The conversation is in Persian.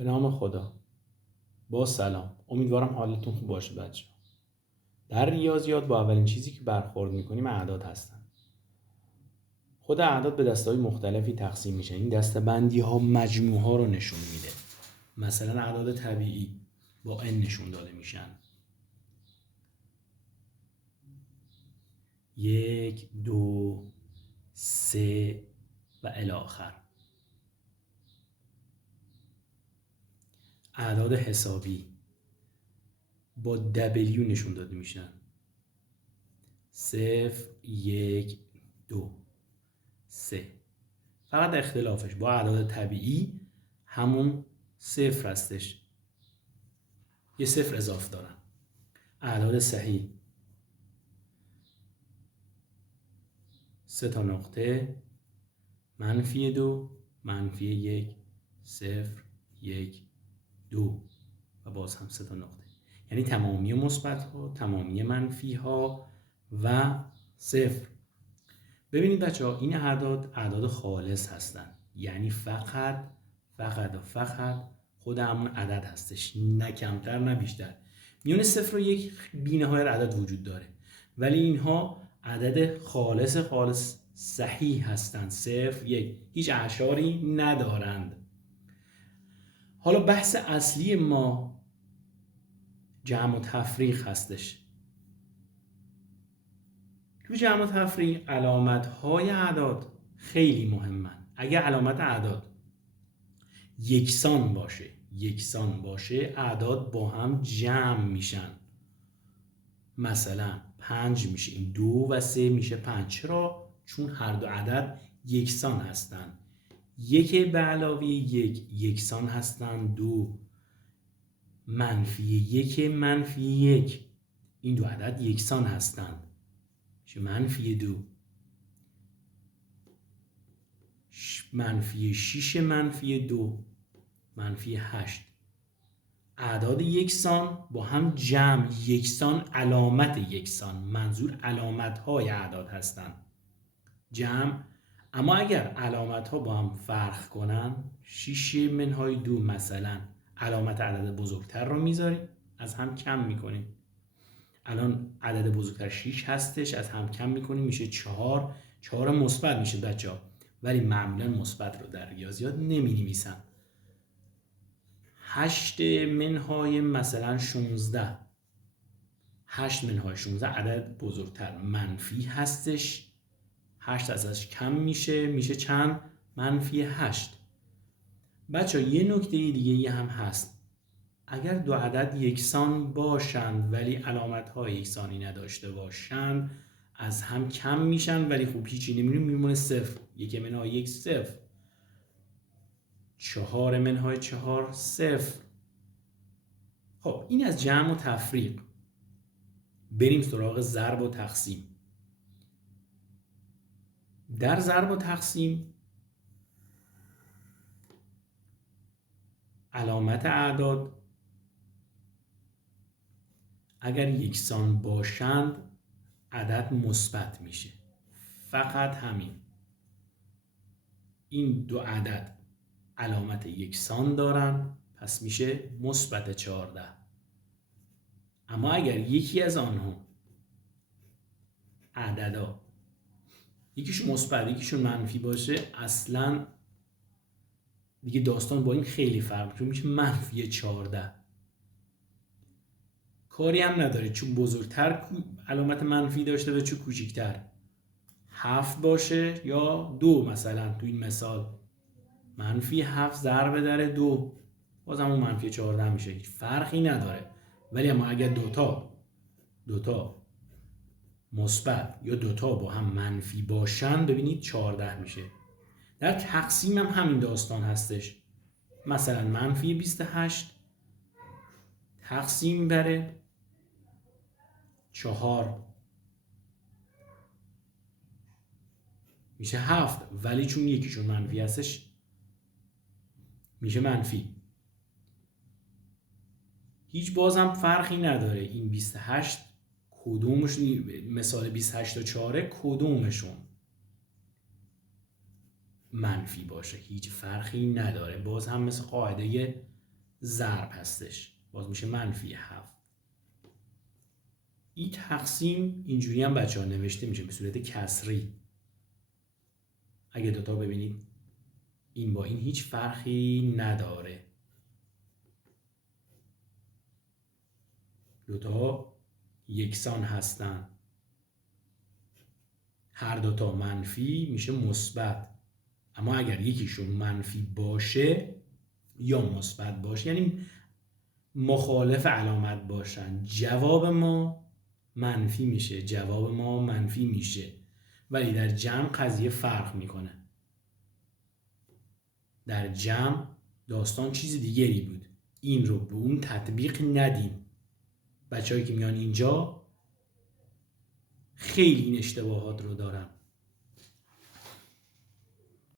به نام خدا. با سلام. امیدوارم حالتون خوب باشه بچه. در ریاضیات با اولین چیزی که برخورد میکنیم اعداد هستن. خود اعداد به دسته‌های مختلفی تقسیم میشن. این دسته‌بندی ها مجموع ها رو نشون میده. مثلا اعداد طبیعی با n نشون داده میشن. 1 2 3 و الی آخر. اعداد حسابی با w نشون داده میشن. 0 1 2 3. فقط اختلافش با اعداد طبیعی همون صفر هستش، یه صفر اضافه دارن. اعداد صحیح 3 تا نقطه، -2 -1 0 1 2 و باز هم 3 تا نقطه، یعنی تمامی مثبت ها، تمامی منفی ها و صفر. ببینید بچه ها، این اعداد خالص هستن، یعنی فقط خود همون عدد هستش، نه کمتر نه بیشتر. میون 0 و 1 بی‌نهایت عدد وجود داره، ولی اینها عدد خالص صحیح هستن. 0 1 هیچ اعشاری ندارند. حالا بحث اصلی ما جمع و تفریق هستش. تو جمع و تفریق علامت‌های اعداد خیلی مهمن. اگر علامت اعداد یکسان باشه اعداد با هم جمع میشن. مثلا 5 میشه این 2 و 3 میشه 5. چرا؟ چون هر دو عدد یکسان هستن. 1 به علاوه 1 یکسان هستن. 2 -1 -1 این دو عدد یکسان هستند. میشه -2. -6 -2 -8. اعداد یکسان با هم جمع یکسان، علامت یکسان، منظور علامت های اعداد هستن جمع. اما اگر علامت ها با هم فرق کنن، 6 منهای 2 مثلا علامت عدد بزرگتر رو میذاریم، از هم کم میکنیم. الان عدد بزرگتر 6 هستش، از هم کم میکنیم میشه 4. 4 مثبت میشه بچه ها، ولی معمولا مثبت رو در ریاضیات نمی نویسن. 8 منهای مثلا 16، 8 منهای 16 عدد بزرگتر منفی هستش، 8 ازش کم میشه چند؟ -8. بچه یه نکته دیگه هم هست. اگر دو عدد یکسان باشند ولی علامت‌های یکسانی نداشته باشند، از هم کم میشن ولی خب هیچی نمیمونه، میمونه 0. 1 منهای 1 0. 4 منهای 4 0. خب این از جمع و تفریق. بریم سراغ ضرب و تقسیم. در ضرب و تقسیم علامت اعداد اگر یکسان باشند عدد مثبت میشه. فقط همین. این دو عدد علامت یکسان دارن، پس میشه مثبت 14. اما اگر یکی از آنها عددا یکیشون مثبت یکیشون منفی باشه، اصلا دیگه داستان با این خیلی فرق میکنه، میشه -14. کاری هم نداره چون بزرگتر علامت منفی داشته و چون کوچیکتر. 7 باشه یا 2 مثلا تو این مثال، -7 ضرب در 2 باز همون -14 میشه، هیچ فرقی نداره. ولی اما اگر دوتا مثبت یا دوتا با هم منفی باشن، ببینید 14 میشه. در تقسیم هم همین داستان هستش. مثلا -28 تقسیم بر 4 میشه 7، ولی چون یکیشون منفی هستش میشه منفی. هیچ بازم فرقی نداره این 28 کدومشون، مثال 28 و 4 کدومشون منفی باشه، هیچ فرقی نداره. باز هم مثل قاعده ضرب هستش، باز میشه -7. این تقسیم اینجوری هم بچه ها نوشته میشه به صورت کسری. اگه دوتا ببینید این با این هیچ فرقی نداره، دوتا یکسان هستن، هر دوتا منفی میشه مثبت. اما اگر یکیشون منفی باشه یا مثبت باشه، یعنی مخالف علامت باشن، جواب ما منفی میشه، جواب ما منفی میشه. ولی در جمع قضیه فرق میکنه. در جمع داستان چیز دیگری بود، این رو به اون تطبیق ندیم. بچه‌هایی که میان اینجا خیلی این اشتباهات رو دارن.